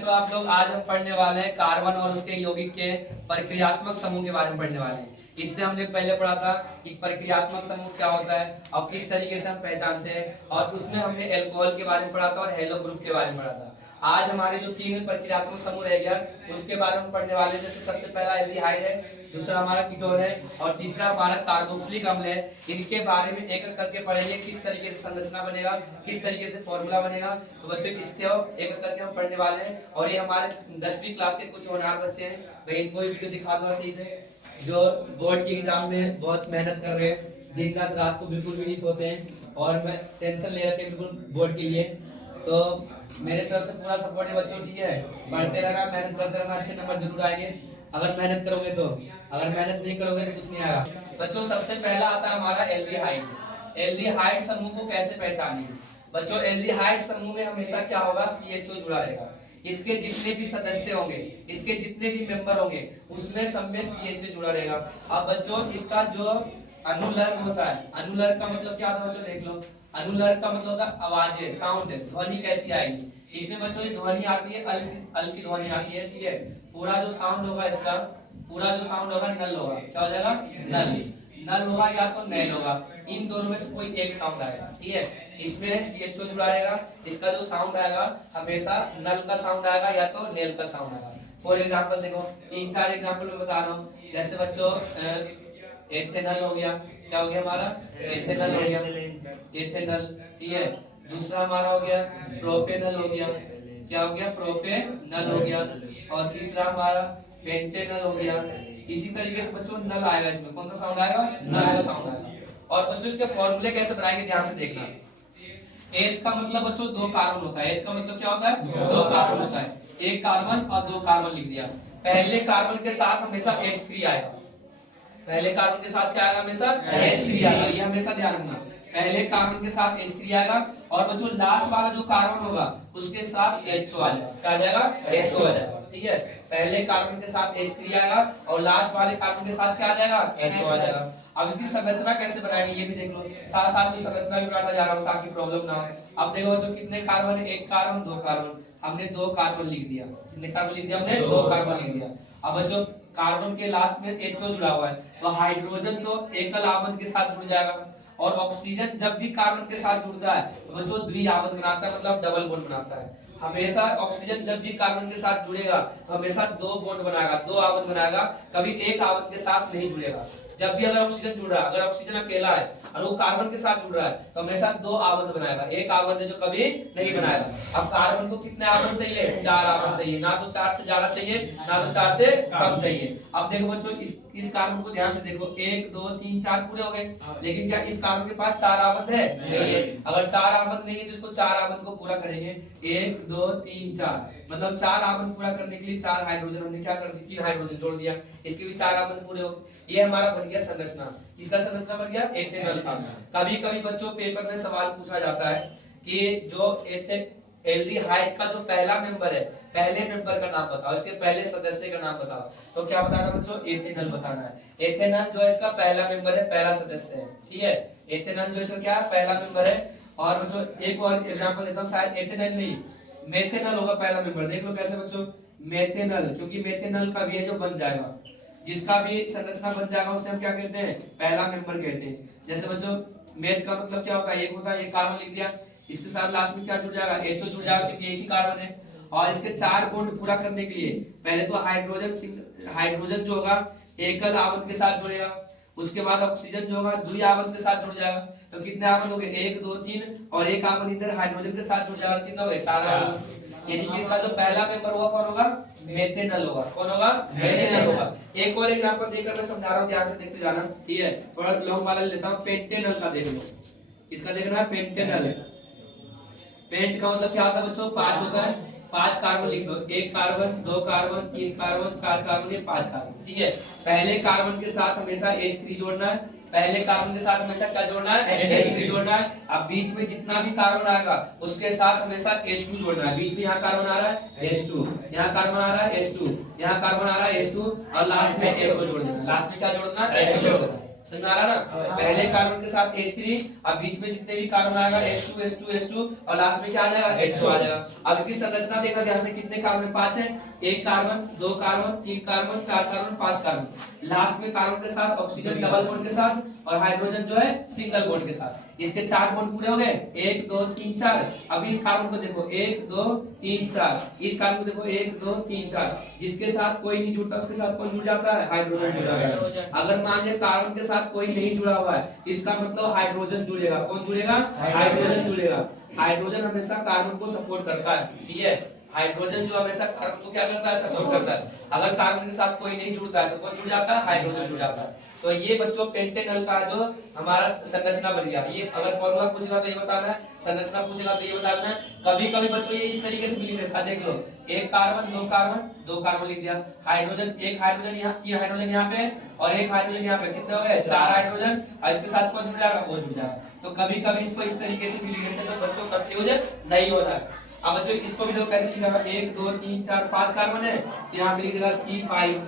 कैसे हो आप लोग। आज हम पढ़ने वाले हैं कार्बन और उसके यौगिक के प्रक्रियात्मक समूह के बारे में पढ़ने वाले हैं। इससे हमने पहले पढ़ा था कि प्रक्रियात्मक समूह क्या होता है और किस तरीके से हम पहचानते हैं, और उसमें हमने एल्कोहल के बारे में पढ़ा था और हेलो ग्रुप के बारे में पढ़ा था। आज हमारे जो तीन प्रक्रियात्मक समूह रह गया उसके बारे में पढ़ने वाले हैं। जैसे सबसे पहला एल्डिहाइड है, दूसरा हमारा कीटोन है और तीसरा हमारा कार्बोक्सिलिक अम्ल है। इनके बारे में एक एक करके पढ़ेंगे, किस तरीके से संरचना बनेगा, किस तरीके से फॉर्मूला बनेगा। तो बच्चों इसके एक एक करके हम पढ़ने वाले हैं। और ये हमारे 10वीं क्लास के कुछ होनहार बच्चे हैं, भाई इनको वीडियो दिखा दो सही से, जो बोर्ड के एग्जाम में बहुत मेहनत कर रहे हैं, दिन रात रात को बिल्कुल भी नहीं सोते हैं और मैं टेंशन ले रखे बिल्कुल बोर्ड के लिए। तो मेरे तरफ से पूरा सपोर्ट है बच्चों, ठीक है। पढ़ते रहना, मेहनत करते रहना, अच्छे नंबर जरूर आएंगे अगर मेहनत करोगे तो। अगर मेहनत नहीं करोगे तो कुछ नहीं आएगा। बच्चों सबसे पहला आता है हमारा एल्डिहाइड। एल्डिहाइड समूह को कैसे पहचानेंगे बच्चों? एल्डिहाइड समूह में हमेशा क्या होगा, CHO जुड़ा रहेगा। इसके जितने भी सदस्य होंगे, इसके जितने भी मेंबर होंगे, उसमें सब में CHO जुड़ा रहेगा। अब बच्चों इसका जो अनुलर्ग होता है, अनुलर्ग का मतलब क्या होता है बच्चों देख लो। अनुलर्ग का मतलब होता है आवाजें, साउंड, ध्वनि कैसी आएगी। इसमें बच्चों ये ध्वनि आती है, अल की ध्वनि आती है, ठीक है। पूरा जो साउंड होगा इसका, पूरा जो साउंड होगा नल होगा। क्या हो जाएगा? नल। नल होगा या तो नैल होगा, इन दोनों में से कोई एक साउंड आएगा, ठीक है। इसमें CHO जुड़ा रहेगा। इसका जो साउंड आएगा हमेशा नल का साउंड आएगा या तो नेल का साउंड आएगा। फॉर एग्जाम्पल देखो, 3-4 एग्जाम्पल मैं बता रहा हूँ। जैसे बच्चों एथेनल हो गया, क्या हो गया हमारा? एथेनल हो गया, एथेनल, ठीक है। दूसरा हमारा हो गया प्रोपेनल हो गया, क्या हो गया? प्रोपेनल हो गया। और तीसरा हमारा पेंटेनल हो गया। इसी तरीके से बच्चों नल आएगा, इसमें कौन सा साउंड आएगा? नल का साउंड आएगा। और बच्चों इसके फॉर्मूले कैसे बनाएंगे ध्यान से देखना। एच का मतलब बच्चों 2 कार्बन होता है। एच का मतलब क्या होता है? 2 कार्बन होता है। एक कार्बन और 2 कार्बन लिख दिया। पहले कार्बन के साथ हमेशा H3 आएगा। पहले कार्बन के साथ क्या आएगा? हमेशा H3 आएगा, ये हमेशा ध्यान रखना। पहले कार्बन के साथ H3 आएगा और बच्चों लास्ट वाला जो कार्बन होगा उसके साथ HO आ जाएगा। क्या आ जाएगा? HO आ जाएगा, ठीक है। पहले कार्बन के साथ H3 आएगा और लास्ट वाले कार्बन के साथ क्या आ जाएगा? HO आ जाएगा। अब इसकी संरचना कैसे बनाएंगे ये भी देख लो। साथ साथ में संरचना भी बनाता जा रहा हूँ ताकि प्रॉब्लम ना हो। अब देखो बच्चों कितने कार्बन है? 1 कार्बन 2 कार्बन, हमने 2 कार्बन लिख दिया। कितने कार्बन लिख दिया हमने? 2 कार्बन लिख दिया। अब बच्चों कार्बन के लास्ट में HO जुड़ा हुआ है तो हाइड्रोजन तो एकल आवंत के साथ जुड़ जाएगा। और ऑक्सीजन जब भी कार्बन के साथ जुड़ता है तो बच्चों द्विआवंत बनाता है, मतलब डबल बॉन्ड बनाता है। हमेशा ऑक्सीजन जब भी कार्बन के साथ जुड़ेगा तो हमेशा 2 बॉन्ड बनाएगा, 2 आवंत बनाएगा, कभी एक आवंत के साथ नहीं जुड़ेगा। जब भी अगर ऑक्सीजन जुड़ रहा है, अगर ऑक्सीजन अकेला है और वो कार्बन के साथ जुड़ रहा है तो हमेशा 2 आवंत बनाएगा, एक आवंत है जो कभी नहीं बनाएगा। अब कार्बन को कितने आवंत चाहिए? 4 आवंत चाहिए, ना तो 4 से ज्यादा चाहिए ना तो 4 से कम चाहिए। अब देखो बच्चों इस कार्बन को ध्यान से देखो, 1 2 3 4 पूरे हो गए, लेकिन क्या इस कार्बन के पास 4 आवंत है? नहीं है। अगर 4 आवंत नहीं है तो इसको 4 आवंत को पूरा करेंगे। 1 2 3 4, मतलब 4 आवंत पूरा करने के लिए 4 हाइड्रोजन हमने क्या कर दिया? 3 हाइड्रोजन जोड़ दिया, इसके भी 4 आवंत पूरे हो। ये हमारा बन गया संरचना। इसका संरचना बन गया एथेनॉल का। कभी कभी बच्चों पेपर में सवाल पूछा जाता है कि जो एल्डिहाइड का जो पहला मेंबर है, पहले मेंबर का नाम बताओ, इसके पहले सदस्य का नाम बताओ। तो क्या बताना बच्चों? एथेनॉल बताना है। एथेनॉल जो है इसका पहला मेंबर है, पहला सदस्य है, ठीक है। एथेनॉल जो इसका क्या है? पहला मेंबर है। और बच्चों एक और एग्जांपल देता हूं, शायद एथेनॉल नहीं मेथेनॉल होगा पहला मेंबर। देख लो कैसे बच्चों, मेथेनॉल, क्योंकि मेथेनॉल का भी है जो बन जाएगा, जिसका भी संरचना बन जाएगा उसे हम क्या कहते हैं? पहला मेंबर कहते हैं। जैसे बच्चों मेथ का मतलब क्या होता है? एक होता है, एक कार्बन लिख दिया, इसके साथ लास्ट में क्या जुड़ जाएगा? HO जुड़ जाएगा क्योंकि एक ही कार्बन है। और इसके 4 बॉन्ड पूरा करने के लिए पहले तो हाइड्रोजन जो होगा एकल आवंत के साथ जुड़ेगा, उसके बाद ऑक्सीजन जो होगा द्विआवंत के साथ जुड़ जाएगा। तो कितने आवंत हो गए? 1 2 3, और एक आवंत इधर हाइड्रोजन के साथ जुड़ जाएगा, कितना हो गया? 4 आवंत। यानी कि इसका जो पहला मेंबर होगा कौन होगा? मेथेनॉल होगा। कौन होगा? मेथेनॉल होगा। एक और एग्जांपल देकर मैं समझा रहा हूं, ध्यान से देखते जाना, ठीक है। थोड़ा लॉन्ग वाला लेता हूं, पेंटेनॉल का देख लो। इसका देखना है पेंटेनॉल है। पेंट का मतलब क्या होता है बच्चों? 5 होता है। 5 कार्बन लिख दो, 1 कार्बन 2 कार्बन 3 कार्बन 4 कार्बन, ये 5 कार्बन, ठीक है। पहले कार्बन के साथ हमेशा H3 जोड़ना है, पहले कार्बन के साथ हमेशा क्या जोड़ना है? H3 जोड़ना है। अब बीच में जितना भी कार्बन आएगा उसके साथ हमेशा H2 जोड़ना है। बीच में यहाँ कार्बन आ रहा है H2, यहाँ कार्बन आ रहा है H2, यहाँ कार्बन आ रहा है H2, और लास्ट में HO जोड़ देना। लास्ट में क्या जोड़ना है? HO जोड़ देना। समझ में आ रहा ना? पहले कार्बन के साथ H3, अब बीच में जितने भी कार्बन आएगा H2 H2 H2 और लास्ट में क्या आ जाएगा H2 आ जाएगा। अब इसकी संरचना देखा ध्यान से, कितने कार्बन? 5 है। एक कार्बन, दो कार्बन, तीन कार्बन, चार कार्बन, पांच कार्बन। लास्ट में कार्बन के साथ ऑक्सीजन डबल बॉन्ड के साथ और हाइड्रोजन जो है सिंगल बॉन्ड के साथ। इसके 4 बॉन्ड पूरे हो गए, 1 2 3 4। अब इस कार्बन को देखो 1 2 3 4, इस कार्बन को देखो 1 2 3 4। जिसके साथ कोई नहीं जुड़ता उसके साथ कौन जुड़ जाता है? हाइड्रोजन जुड़ जाता है। अगर मान लिया कार्बन के साथ कोई नहीं जुड़ा हुआ है, इसका मतलब हाइड्रोजन जुड़ेगा। कौन जुड़ेगा? हाइड्रोजन जुड़ेगा। हाइड्रोजन हमेशा कार्बन को सपोर्ट करता है, ठीक है। हाइड्रोजन जो हमेशा कार्बन को क्या करता है? सपोर्ट करता है। अगर कार्बन के साथ कोई नहीं जुड़ता है तो कौन जुड़ जाता है? हाइड्रोजन जुड़ जाता है। तो ये बच्चों पेंटेनल का जो हमारा संरचना बन गया। ये अगर फॉर्मूला पूछेगा तो ये बताना है, संरचना पूछेगा तो ये बताना है। कभी कभी बच्चों ये इस तरीके से भी लिख देता, देख लो, एक कार्बन, दो कार्बन लिख दिया। हाइड्रोजन, एक हाइड्रोजन यहाँ, 3 हाइड्रोजन यहाँ पे और एक हाइड्रोजन यहाँ पे, कितने हो गए? 4 हाइड्रोजन। और इसके साथ कौन जुड़ जाएगा? वो जुड़ जाएगा। तो कभी कभी इसको इस तरीके से भी लिख देते तो बच्चों कंफ्यूजन नहीं होना है। अब बच्चों इसको भी देखो कैसे लिखा है, 1 2 3 4 5 कार्बन है, यहाँ पे लिख देगा C5।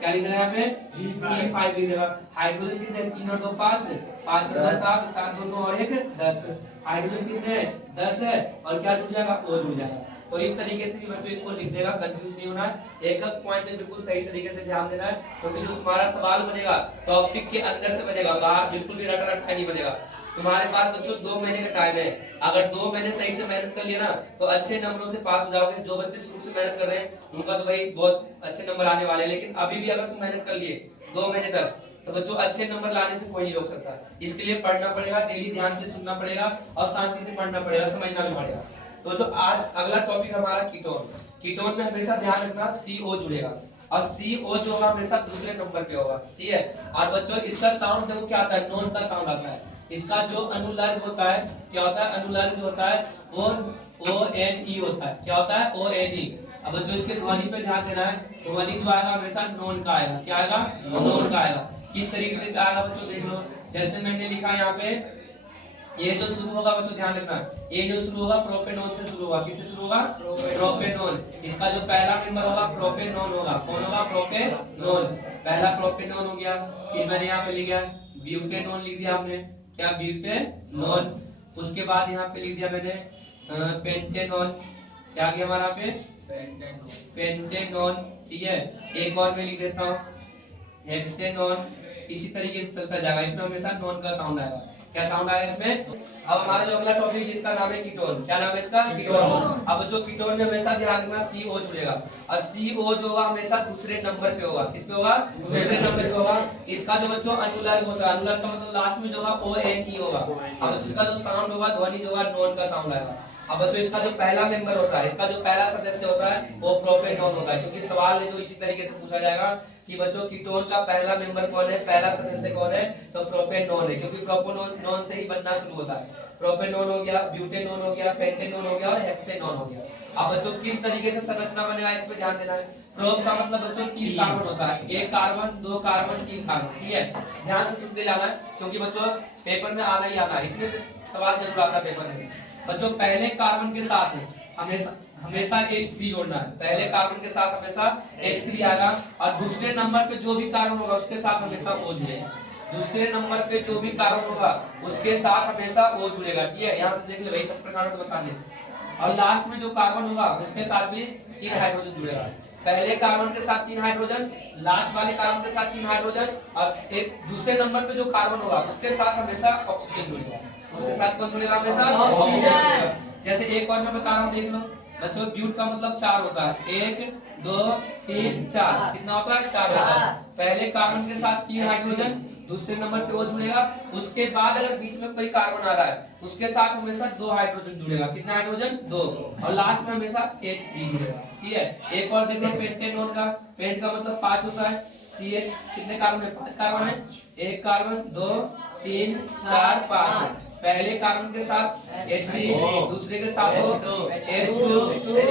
क्या लिख रहा है यहाँ पे? C5 लिख देगा। हाइड्रोजन कितने? 3 और 2 5, 5 और 2 7, 7 2 9 और 1 10। हाइड्रोजन कितने? 10 है और क्या जुड़ जाएगा? O जुड़ जाएगा। तो इस तरीके से भी बच्चों इसको लिख देगा, कंफ्यूज नहीं होना है। एक एक पॉइंट पे बिल्कुल सही तरीके से ध्यान देना है, क्योंकि जो तुम्हारा सवाल बनेगा टॉपिक के अंदर से बनेगा, बाहर बिल्कुल भी रटा रटा नहीं बनेगा। तुम्हारे पास बच्चों 2 महीने का टाइम है। अगर 2 महीने सही से मेहनत कर लिया ना तो अच्छे नंबरों से पास हो जाओगे। जो बच्चे शुरू से मेहनत कर रहे हैं उनका तो भाई बहुत अच्छे नंबर आने वाले हैं, लेकिन अभी भी अगर तुम मेहनत कर लिए 2 महीने तक तो बच्चों अच्छे नंबर लाने से कोई नहीं रोक सकता। इसके लिए पढ़ना पड़ेगा, डेली ध्यान से सुनना पड़ेगा और शांति से पढ़ना पड़ेगा, समझना भी पड़ेगा। तो जो आज अगला टॉपिक हमारा कीटोन। कीटोन में हमेशा ध्यान रखना CO जुड़ेगा और CO जो होगा हमेशा दूसरे नंबर पे होगा, ठीक है। और बच्चों इसका साउंड देखो क्या आता है? नॉन का साउंड आता है। इसका जो अनुलर्ग होता है क्या होता है? अनुलर्ग जो होता है ONE होता है। क्या होता है? ONE। अब बच्चों इसके ध्वनि पे ध्यान देना है। ध्वनि जो आएगा हमेशा नॉन का आएगा। क्या आएगा? नॉन का आएगा। किस तरीके से आएगा बच्चों देख लो, जैसे मैंने लिखा यहाँ पे, ये जो शुरू होगा बच्चों ध्यान रखना, ये जो शुरू होगा प्रोपेनॉन से शुरू होगा। किससे शुरू होगा? प्रोपेनॉन। इसका जो पहला मेंबर होगा प्रोपेनॉन होगा। कौन होगा? प्रोपेनॉन। पहला प्रोपेनॉन हो गया। फिर मैंने यहाँ पे लिख दिया ब्यूटेनॉन, लिख दिया हमने। क्या? ब्यूटेनॉन। उसके बाद यहाँ पे लिख दिया मैंने पेंटेनॉन। क्या गया हमारा पे? पेंटेनॉन, ठीक है। एक और मैं लिख देता हूँ हेक्सेनॉन। इसी तरीके से चलता जाएगा। इसमें हमेशा नॉन का साउंड आएगा। क्या साउंड आएगा इसमें? अब हमारा जो अगला टॉपिक जिसका नाम है कीटोन। क्या नाम है इसका? कीटोन। अब जो कीटोन में हमेशा ध्यान रखना CO जुड़ेगा और CO जो होगा हमेशा दूसरे नंबर पे होगा। किस पे होगा? दूसरे नंबर पे होगा। इसका जो बच्चों अनुलर्ग होता है, अनुलर्ग का मतलब लास्ट में जो होगा ONE होगा। अब इसका जो साउंड होगा, ध्वनि जो होगा, नॉन का साउंड आएगा। अब बच्चों इसका जो पहला मेंबर होता है, इसका जो पहला सदस्य होता है वो प्रोपेनॉन होता है, क्योंकि सवाल है जो इसी तरीके से पूछा जाएगा कि बच्चों कीटोन का पहला मेंबर कौन है, पहला सदस्य कौन है, तो प्रोपेनॉन है, क्योंकि प्रोपेनॉन से ही बनना शुरू होता है। प्रोपेनॉन हो गया, ब्यूटेनॉन हो गया, पेंटेनॉन हो गया और हेक्सेनॉन हो गया। अब बच्चों किस तरीके से संरचना बनेगा इस पे ध्यान देना है। प्रोप का मतलब बच्चों 3 कार्बन होता है, 1 कार्बन, 2 कार्बन, 3 कार्बन, ठीक है। ध्यान से सुनते जाना है, क्योंकि बच्चों पेपर में आना ही आना है, इसमें से सवाल जरूर आता है पेपर में। बच्चों पहले कार्बन के साथ हमेशा H3 जोड़ना है। पहले कार्बन के साथ हमेशा H3 आएगा और दूसरे नंबर पे जो भी कार्बन होगा उसके साथ हमेशा O जुड़ेगा। दूसरे नंबर पे जो भी कार्बन होगा उसके साथ हमेशा O जुड़ेगा, ठीक है। यहाँ से देख ले भाई, सब प्रकार को बता दे। और लास्ट में जो कार्बन होगा उसके साथ भी 3 हाइड्रोजन जुड़ेगा। पहले कार्बन के साथ 3 हाइड्रोजन, लास्ट वाले कार्बन के साथ 3 हाइड्रोजन और एक दूसरे नंबर पे जो कार्बन होगा उसके साथ हमेशा ऑक्सीजन जुड़ेगा। उसके साथ कौन जुड़ेगा? हमेशा ऑक्सीजन। जैसे एक और मैं बता रहा हूँ, देख लो बच्चों, ब्यूट का मतलब 4 होता है। 1 2 3 4, कितना होता है? 4 होता है। पहले कार्बन के साथ 3 हाइड्रोजन, दूसरे नंबर पे वो जुड़ेगा। उसके बाद अगर बीच में कोई कार्बन आ रहा है उसके साथ हमेशा 2 हाइड्रोजन जुड़ेगा। कितना हाइड्रोजन? 2। और लास्ट में हमेशा H3 जुड़ेगा, ठीक है। एक और देख लो पेंटेनॉन का। पेंट का मतलब 5 होता है। CH कितने कार्बन है? 5 कार्बन है। 1 कार्बन, 2 3 4 5। पहले कार्बन के साथ H3, दूसरे के साथ H2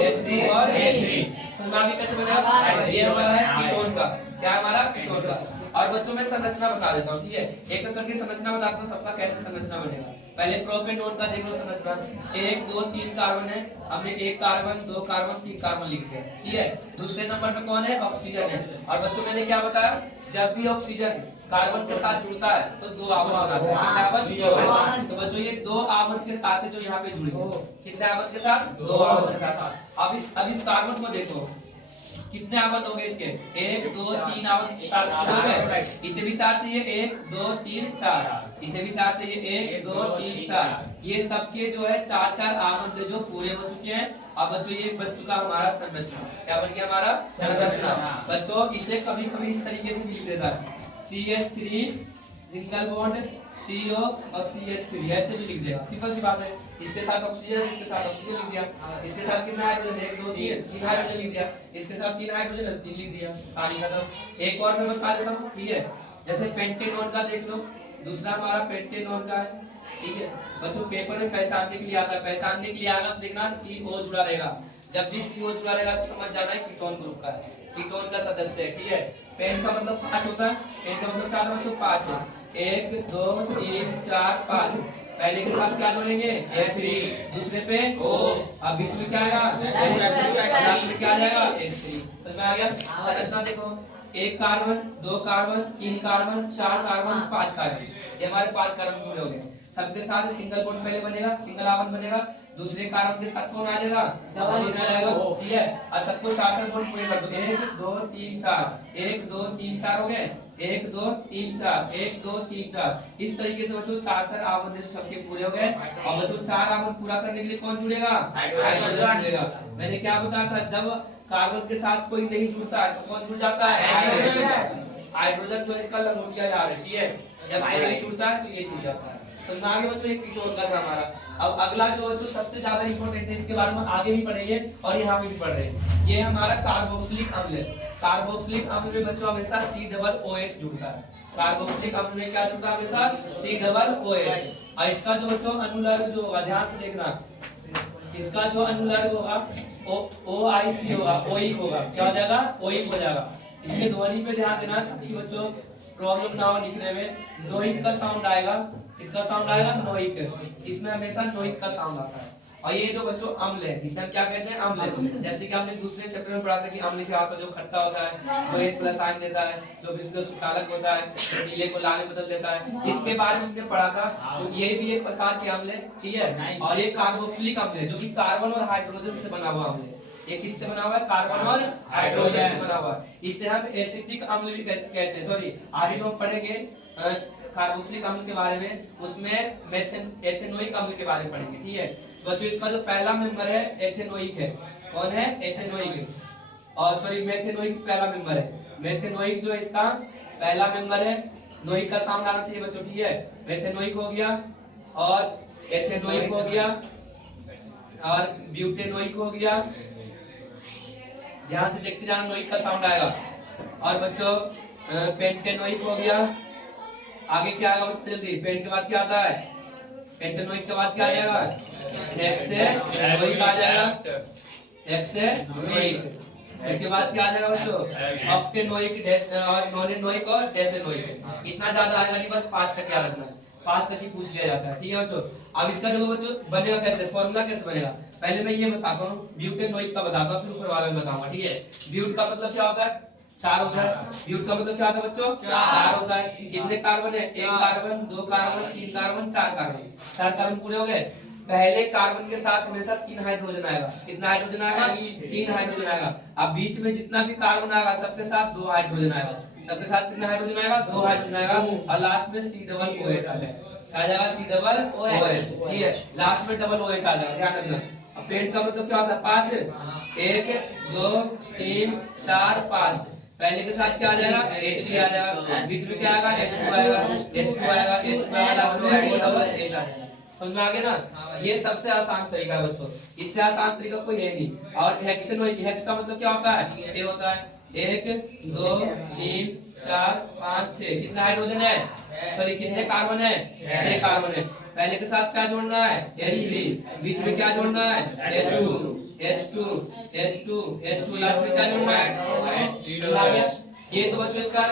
H3 और H3। सुनना भी कैसे बनेगा? ये हमारा है कीटोन का। क्या हमारा? कीटोन का। और बच्चों में संरचना बता देता हूँ, ठीक है, एक एक करके संरचना बताता हूँ सबका कैसे संरचना बनेगा। पहले प्रोपेनोन का देख लो संरचना, 1 2 3 कार्बन है, हमने 1 कार्बन 2 कार्बन 3 कार्बन लिख दिया, ठीक है। दूसरे नंबर पे कौन है, ऑक्सीजन है। और बच्चों मैंने क्या बताया, जब भी ऑक्सीजन कार्बन के साथ जुड़ता है तो 2 आवन बनाता है। तो बच्चों ये 2 आवन के साथ है जो यहाँ पे जुड़ गए, कितने आवन के साथ, 2 आवन के साथ। अब इस कार्बन को देखो कितने आवन हो गए इसके, 1 2 3 आवन, 4 हो गए। इसे भी 4 चाहिए, 1 2 3 4, इसे भी 4 चाहिए, 1 2 3 4। ये सबके जो है 4 आवन थे जो पूरे हो चुके हैं। अब बच्चों ये बन चुका हमारा संरचना, क्या बन गया हमारा संरचना। बच्चों इसे कभी कभी इस तरीके से लिख देता है, CH3 सिंगल बॉन्ड CO और CH3 ऐसे भी लिख देगा, सिंपल सी बात है। इसके साथ ऑक्सीजन, इसके साथ ऑक्सीजन लिख दिया, इसके साथ कितना हाइड्रोजन, 1 2 3 हाइड्रोजन लिख दिया, इसके साथ 3 हाइड्रोजन 3 लिख दिया, कहानी खत्म। एक और मैं बता देता हूँ, ठीक है, जैसे पेंटेनोन का देख लो, दूसरा हमारा पेंटेनोन का है, ठीक है। बच्चों पेपर में पहचानने के लिए आता है, पहचानने के लिए आगा तो देखना CO जुड़ा रहेगा, जब भी CO जुड़ा रहेगा तो समझ जाना है कीटोन ग्रुप का है, कीटोन का सदस्य है, ठीक है। पेन का मतलब 5 होता है, पेन का मतलब क्या होता है, 5 है, 1 2 3 4 5। पहले के साथ क्या जोड़ेंगे, H3, दूसरे पे O, अब बीच में क्या आएगा, लास्ट में क्या आ जाएगा, H3। समझ में आ गया। संरचना देखो, 1 carbon 2 carbon 3 carbon 4 carbon 5 carbon, ये हमारे 5 कार्बन पूरे हो गए। सबके साथ सिंगल बॉन्ड पहले बनेगा, सिंगल आवन बनेगा, दूसरे कार्बन के साथ कौन आ जाएगा, ऑक्सीजन आ जाएगा, ठीक है। और सबको 4 बॉन्ड पूरे कर दो, 1 2 3 4, 1 2 3 4 हो गए, 1 2 3 4, 1 2 3 4। इस तरीके से बच्चों 4 आवन जो सबके पूरे हो गए। और बच्चों 4 आवन पूरा करने के लिए कौन जुड़ेगा, हाइड्रोजन जुड़ेगा। मैंने क्या बताया था, जब कार्बन के साथ कोई नहीं जुड़ता है तो कौन जुड़ जाता है, हाइड्रोजन। जो इसका लंगोटिया याद है, ठीक है, जब कोई नहीं जुड़ता है तो ये जुड़ जाता है। समझ में आ गया बच्चों, ये कीटोन का था हमारा। अब अगला जो बच्चों सबसे ज्यादा इंपॉर्टेंट है, इसके बारे में आगे भी पढ़ेंगे और यहाँ पे भी पढ़ रहे हैं, ये हमारा कार्बोक्सिलिक अम्ल है। कार्बोक्सिलिक अम्ल में बच्चों हमेशा COOH जुड़ता है, कार्बोक्सिलिक अम्ल में क्या जुड़ता है, हमेशा COOH। और इसका जो बच्चों अनुलग्न जो होगा, ध्यान से देखना, इसका जो अनुलग्न होगा OIC होगा, ओइक होगा, क्या हो जाएगा, ओइक हो जाएगा। इसके ध्वनि पे ध्यान देना ताकि बच्चों प्रॉब्लम ना हो लिखने में। नोइक का साउंड आएगा, इसका साउंड आएगा नोइक, इसमें हमेशा नोइक का साउंड आता है। और ये जो बच्चों अम्ल है, इसे हम क्या कहते हैं, अम्ल। जैसे कि हमने दूसरे चैप्टर में पढ़ा था कि अम्ल क्या होता है, जो खट्टा होता है, जो H+ आयन देता है, जो विद्युत सुचालक होता है, जो नीले को लाल में बदल देता है। इसके बारे में हमने पढ़ा था, तो ये भी एक प्रकार के अम्ल है, ठीक है। और ये कार्बोक्सिलिक अम्ल है जो कि कार्बन और हाइड्रोजन से बना हुआ अम्ल है। ये किससे बना हुआ है, कार्बन और हाइड्रोजन से बना हुआ है। इसे हम एसिटिक अम्ल भी कहते हैं। सॉरी, आगे जो हम पढ़ेंगे कार्बोक्सिलिक अम्ल के बारे में, उसमें एथेनोइक अम्ल के बारे में पढ़ेंगे, ठीक है। बच्चों इसका जो पहला मेंबर है एथेनोइक है, कौन है, एथेनोइक। और सॉरी मेथेनोइक पहला मेंबर है, मेथेनोइक जो इसका पहला मेंबर है। नोइक का साउंड आना चाहिए बच्चों, ठीक है। मेथेनोइक हो गया और एथेनोइक हो गया और ब्यूटेनोइक हो गया। ध्यान से देखते जाना, नोइक का साउंड आएगा। और बच्चों पेंटेनोइक हो गया। आगे क्या आएगा बच्चों, जल्दी, पेंट के बाद क्या आता है, पेंटेनोइक के बाद क्या आ जाएगा, हेक्सेनोइक आ जाएगा, हेक्सेनोइक। इसके बाद क्या आ जाएगा बच्चों, ऑक्टेनोइक और नोनेनोइक और डेसेनोइक। इतना ज्यादा आएगा नहीं, बस 5 तक याद रखना है, 5 तक ही पूछ लिया जाता है, ठीक है बच्चों। अब इसका जो बच्चों बनेगा कैसे, फॉर्मूला कैसे बनेगा, पहले मैं ये बताता हूँ, ब्यूटेनोइक का बताता हूँ, फिर ऊपर वाला में बताऊंगा, ठीक है। ब्यूट का मतलब क्या होता है, 4 होता है। ब्यूट का मतलब क्या होता है बच्चों, 4 होता है। कितने कार्बन है, 1 carbon 2 carbon 3 carbon 4 carbon, 4 carbon पूरे हो गए। पहले कार्बन के साथ हमेशा 3 हाइड्रोजन आएगा, कितना हाइड्रोजन आएगा, 3 हाइड्रोजन आएगा। अब बीच में जितना भी कार्बन आएगा सबके साथ 2 हाइड्रोजन आएगा, सबके साथ कितना हाइड्रोजन आएगा, 2 हाइड्रोजन आएगा। और लास्ट में COOH आ जाएगा, COOH, ठीक है। लास्ट में OH आ जाएगा, ध्यान रखना। अब पेंट का मतलब क्या होता है, 5, 1 2 3 4 5। पहले के साथ क्या आ जाएगा, H3 आ जाएगा, बीच में क्या आएगा, H2 आएगा, H2 आएगा, H2 आएगा, लास्ट में H आ जाएगा। समझ में आ गया ना, ये सबसे आसान तरीका है बच्चों, इससे आसान तरीका कोई है नहीं। और हेक्सेनोइक, हेक्स का मतलब क्या होता है, 6 होता है, 1 2 3 4 5 6। कितना हाइड्रोजन है, सॉरी कितने कार्बन है, 6 कार्बन है। पहले के साथ क्या जोड़ना है, H3, बीच में क्या जोड़ना है, H2, लास्ट में क्या जोड़ना है, H2 आ गया। ये तो बच्चों इसका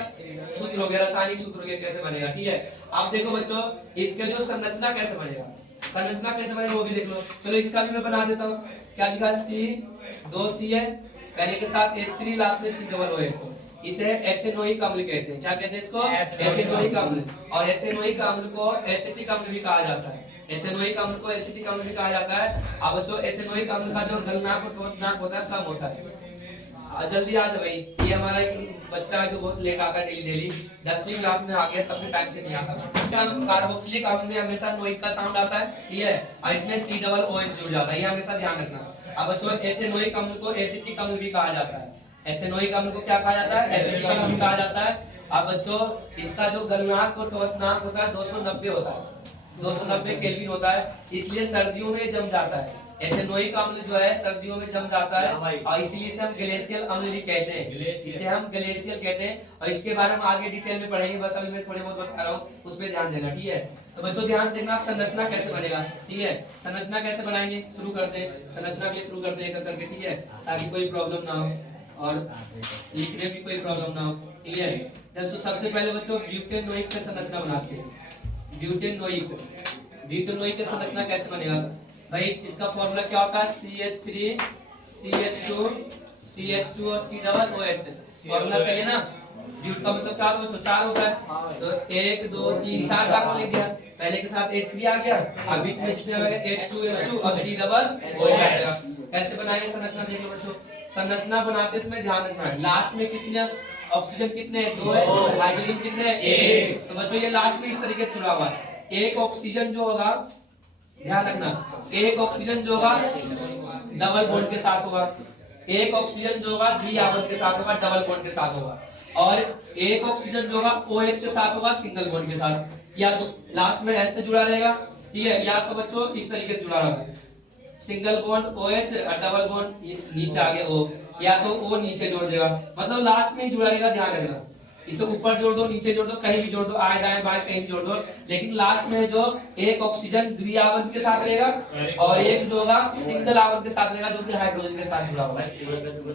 सूत्र हो गया, रासायनिक सूत्र हो गया कैसे बनेगा। ठीक है, आप देखो बच्चों इसके जो संरचना कैसे बनेगा, संरचना कैसे बनेगा वो भी देख लो। चलो इसका भी मैं बना देता हूँ। क्या लिखा, C2C है, पहले के साथ H3, लास्ट में COOH। इसे एथेनोइक अम्ल कहते हैं। क्या कहते हैं इसको, एथेनोइक अम्ल। और एथेनोइक अम्ल को एसिटिक अम्ल भी कहा जाता है। एथेनोइक अम्ल को एसिटिक अम्ल भी कहा जाता है। अब बच्चों एथेनोइक अम्ल का जो गलनांक और ठोसनांक होता है कम होता है। जल्दी आ जाओ भाई, ये हमारा एक बच्चा है जो बहुत लेट आता है डेली 10वीं क्लास में आ गया तब से टाइम से नहीं आता। कार्बोक्सिलिक अम्ल में हमेशा नोइक का साउंड आता है, ठीक है, और इसमें COOH जुड़ जाता है, ये हमेशा ध्यान रखना। अब बच्चों एथेनोइक अम्ल को एसिटिक अम्ल भी कहा जाता है। एथेनोइक अम्ल को क्या कहा जाता है, एसिटिक अम्ल भी कहा जाता है। अब बच्चों इसका जो गलनांक और ठोसनांक होता है 290 होता है, 290 केल्विन होता है, इसलिए सर्दियों में जम जाता है। एथेनोइक अम्ल जो है सर्दियों में जम जाता है और इसलिए इसे हम ग्लेशियल अम्ल भी कहते हैं, इसे हम ग्लेशियल कहते हैं। और इसके बारे में आगे डिटेल में पढ़ेंगे, बस अभी मैं थोड़े बहुत बता रहा हूँ, उस पर ध्यान देना। ठीक है, तो बच्चों ध्यान देना आप संरचना कैसे बनेगा। ठीक है, संरचना कैसे बनाएंगे, शुरू करते हैं, संरचना के लिए शुरू करते हैं एक करके। ठीक है, ताकि कोई प्रॉब्लम ना हो और लिखने में कोई प्रॉब्लम ना हो। ठीक है, जैसे सबसे पहले बच्चों ब्यूटेनोइक की संरचना बनाते हैं। ब्यूटेनोइक, ब्यूटेनोइक की संरचना कैसे बनेगा भाई, इसका फॉर्मूला क्या होता है, CH3 CH2 CH2 और COOH। फॉर्मूला सही है ना। ब्यूट का मतलब क्या होता है, 4 होता है, तो 1 2 3 4 कार्बन लिख दिया, पहले के साथ H3 आ गया, अब बीच में कितने आ गए H2 और COOH आएगा। कैसे बनाएंगे संरचना देख लो बच्चों। संरचना बनाते समय ध्यान रखना है लास्ट में कितने ऑक्सीजन कितने हैं, 2 है, हाइड्रोजन कितने हैं, 1। तो बच्चों ये लास्ट में इस तरीके से जुड़ा हुआ है। एक ऑक्सीजन जो होगा, ध्यान रखना, एक ऑक्सीजन जो होगा डबल बॉन्ड के साथ होगा, एक ऑक्सीजन जो होगा द्विआवन के साथ होगा, डबल बॉन्ड के साथ होगा, और एक ऑक्सीजन जो होगा OH के साथ होगा सिंगल बॉन्ड के साथ। या तो लास्ट में S से जुड़ा रहेगा, ठीक है, या तो बच्चों इस तरीके से जुड़ा रहेगा, सिंगल बॉन्ड OH और डबल बॉन्ड नीचे आ गया O, या तो O नीचे जोड़ देगा, मतलब लास्ट में ही जुड़ा रहेगा। ध्यान रखना, इसे ऊपर जोड़ दो, नीचे जोड़ दो, कहीं भी जोड़ दो, आए दाएं बाएं कहीं भी जोड़ दो, लेकिन लास्ट में जो एक ऑक्सीजन द्विआवन के साथ रहेगा और एक जो होगा सिंगल आवन के साथ रहेगा, जो कि हाइड्रोजन के साथ जुड़ा हुआ है,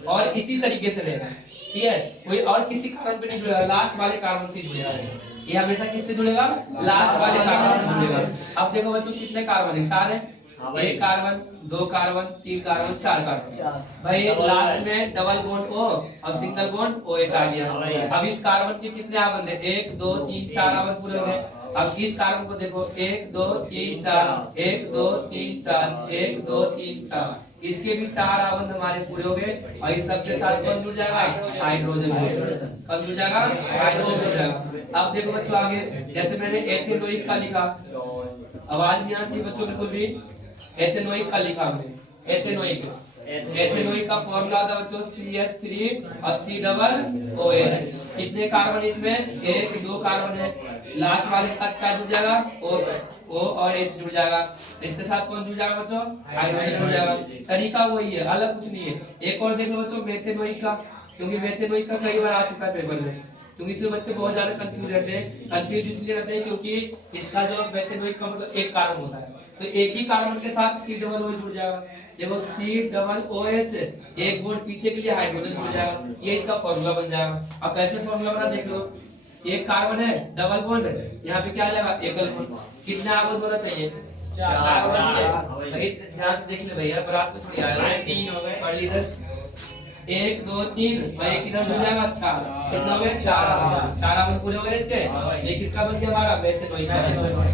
और इसी तरीके से रहेगा। ठीक है, कोई और किसी कार्बन पे नहीं जुड़ेगा, लास्ट वाले कार्बन से जुड़ेगा। ये हमेशा किससे जुड़ेगा, लास्ट वाले कार्बन से जुड़ेगा। अब देखो बच्चों कितने कार्बन है, 4 है, 1 कार्बन 2 कार्बन 3 कार्बन 4 कार्बन। भाई लास्ट में डबल बॉन्ड O और सिंगल बॉन्ड OH आ गया। अब इस कार्बन के कितने आवन है, 1 2 3 4 आवन पूरे हो गए। अब इस कार्बन को देखो 1 2 3 4 1 2 3 4 1 2 3 4, इसके भी 4 आवन हमारे पूरे हो गए। और इन सबके साथ कौन जुड़ जाएगा, हाइड्रोजन। कौन जुड़ जाएगा, हाइड्रोजन जुड़ जाएगा। अब देखो बच्चों आगे, जैसे मैंने एथेनोइक का लिखा, आवाज नहीं आनी चाहिए बच्चों बिल्कुल भी। एथेनोइक का लिखा हमने, एथेनोइक, एथेनोइक का फॉर्मूला था बच्चों CH3 और COOH। कितने कार्बन इसमें, 1 2 कार्बन है, लास्ट वाले के साथ क्या जुड़ जाएगा, O और H जुड़ जाएगा, इसके साथ कौन जुड़ जाएगा बच्चों, हाइड्रोजन जुड़ जाएगा। तरीका वही है, अलग कुछ नहीं है। एक और देख लो बच्चों मेथेनोइक का, क्योंकि मेथेनोइक का कई बार आ चुका है पेपर में, क्योंकि इसमें बच्चे बहुत ज्यादा कंफ्यूज रहते हैं। कंफ्यूज इसलिए रहते हैं क्योंकि इसका जो मेथेनोइक का मतलब एक कार्बन होता है, तो एक ही कार्बन के साथ COOH जुड़ जाएगा। देखो COOH, एक बॉन्ड पीछे के लिए हाइड्रोजन जुड़ जाएगा, ये इसका फॉर्मूला बन जाएगा। अब कैसे फॉर्मूला बना देख लो, एक कार्बन है, डबल बॉन्ड है, यहाँ पे क्या आ जाएगा, एकल बॉन्ड। कितने आवन होना चाहिए, 4 होना चाहिए। भाई ध्यान से देख ले भैया, बराबर कुछ नहीं आया, 3 हो गए, पढ़ ली इधर, 1 2 3, भाई किधर जुड़ जाएगा, 4, कितना हो गया, 4 आवन पूरे हो गए इसके। ये किसका बन गया हमारा, मेथेनोइक का।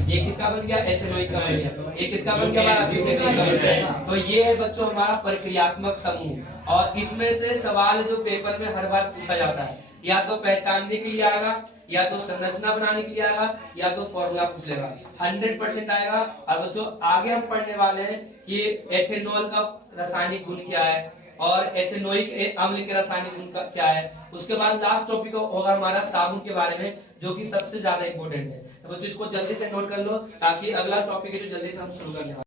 ये किसका बन गया, एथेनोइक का बन गया। ये किसका बन गया, हमारा ब्यूटेनोइक का बन गया। तो ये है बच्चों हमारा प्रक्रियात्मक समूह, और इसमें से सवाल जो पेपर में हर बार पूछा जाता है, या तो पहचानने के लिए आएगा, या तो संरचना बनाने के लिए आएगा, या तो फॉर्मूला पूछ लेगा, 100% आएगा। और बच्चों आगे हम पढ़ने वाले हैं कि एथेनॉल का रासायनिक गुण क्या है और एथेनोइक अम्ल के रासायनिक गुण क्या है। उसके बाद लास्ट टॉपिक होगा हमारा साबुन के बारे में, जो कि सबसे ज्यादा इंपॉर्टेंट है। तो बच्चों इसको जल्दी से नोट कर लो, ताकि अगला टॉपिक है जो जल्दी से हम शुरू करने वाले हैं।